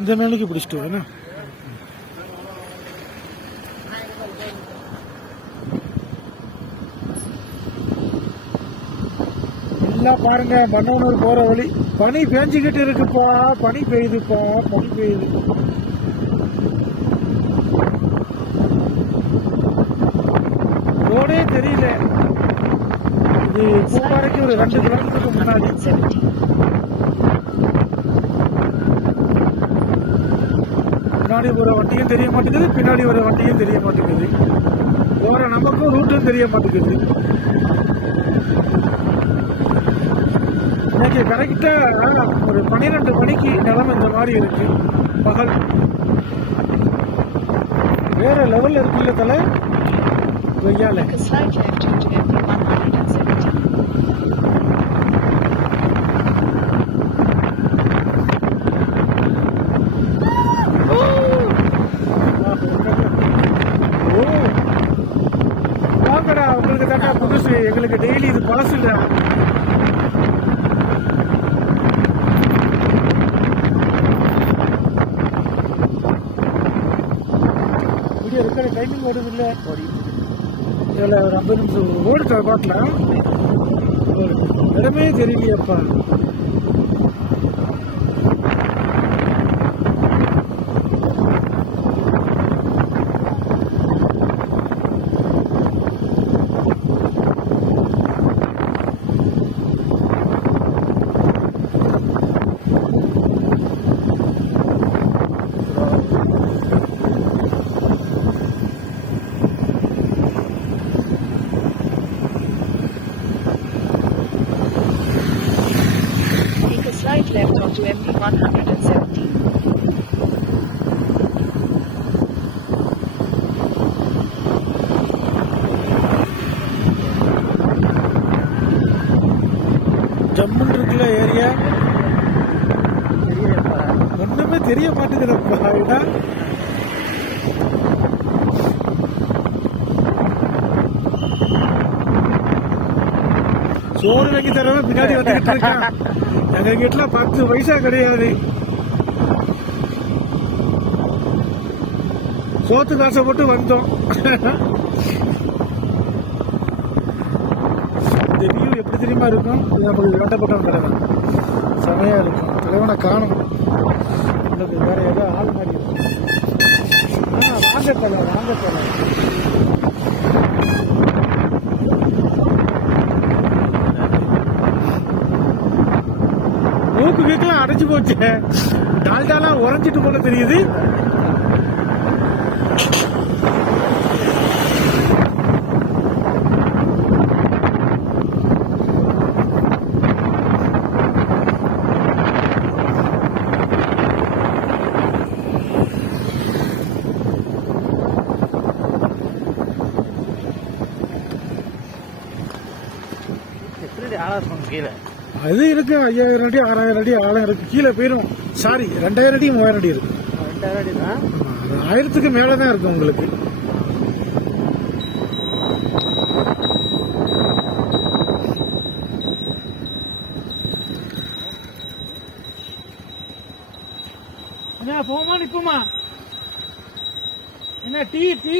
இந்த மேலுக்கு பிடிச்சிட்டு வரேன். எல்லாம் பாருங்க, மன்னவனூர் போற வழி. பனி பேஞ்சுக்கிட்டு இருக்குப்பா, பனி பெய்யுதுப்பா, பனி பெய்யுது. ரோடே தெரியல. இது பூப்பாறைக்கு ஒரு 2 கிலோமீட்டருக்கு முன்னாடி. முன்னாடி ஒரு வண்டியும் தெரிய மாட்டேங்குது, பின்னாடி ஒரு வண்டியும் தெரிய மாட்டேங்குது. போற நமக்கும் ரூட்டும் தெரிய மாட்டேங்குது. இன்னைக்கு கரெக்டா ஒரு 12 மணிக்கு நிலைமை இந்த மாதிரி இருக்கு. பகல் வேற லெவல்ல இருக்குல்ல தலை. வெய்யால வாங்கடா, உங்களுக்கு தாண்டா புதுசு, எங்களுக்கு டெய்லி இது பழசுடா. வீடியோ இருக்கிற டைமிங் வருது இல்லை, இதில் ஒரு 50 நிமிஷம் ஓடு பாட்டலாம். இடமே தெரியலையப்பா. Right left onto MD 117. ஜம்முன்னு இருக்குல்ல ஏரியா. ஒண்ணுமே தெரிய மாட்டேங்குதுப்பா. சோறு வாங்கி தரவன் பின்னாடி வந்துகிட்டு இருக்கான். எங்க கிட்ட 10 பைசா கிடையாது. சோத்து காசை போட்டு வந்தோம். இந்த வியூ எப்படி தெரியுமா இருக்கும்? நமக்கு வேட்டப்பட்டம் தலைவன் செமையா இருக்கும். தலைவனை காணும். வேற ஏதோ ஆள் மாதிரி இருக்கும். வாங்க தலை, வாங்க தலை. மூக்கு வீக்கெல்லாம் அடைச்சு போச்சு. டால்டாலாம் உறைஞ்சிட்டு போல தெரியுது. அது இருக்கு 5000 அடி 6000 அடி ஆழம் இருக்கு. கீழே போயிடும். சாரி, 2000 அடி 3000 அடி இருக்கு. 2000 அடி தான். 1000க்கு மேலதான் இருக்கு உங்களுக்கு. என்ன போமா நிக்குமா? என்ன டீ டீ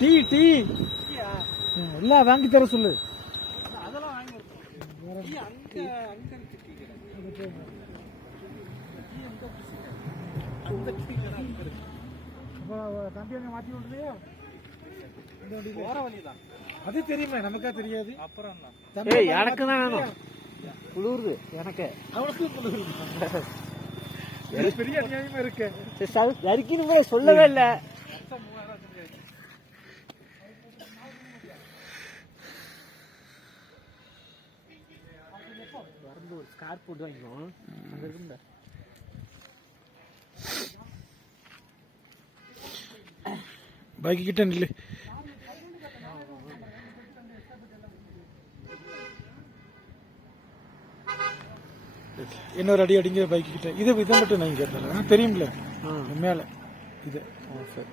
டீ டீ எல்லாம் வாங்கி தர சொல்லு. அதெல்லாம் வாங்கி தம்பி மாத்தி விடுறியா? போற வழிதான். அது தெரியுமே, நமக்கா தெரியாது. அப்புறம் எனக்கு தான் வேணும். குளிருது எனக்கு. அவனுக்கு குளிருது. பெரிய அநியாயமா இருக்கு. அரிக்கணுமே சொல்லவே இல்லை. வரந்து ஒரு ஸ்கார்ப் போட்டு வாங்கிக்கணும். அங்க இருக்கும்ல. பைக்கு கிட்ட நில்லு. இன்னொரு அடி அடிங்கிற பைக்கு கிட்ட. இதை மட்டும் நான் கேட்டேன். தெரியும்ல மேல இது. சரி.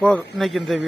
போதும் இன்னைக்கு இந்த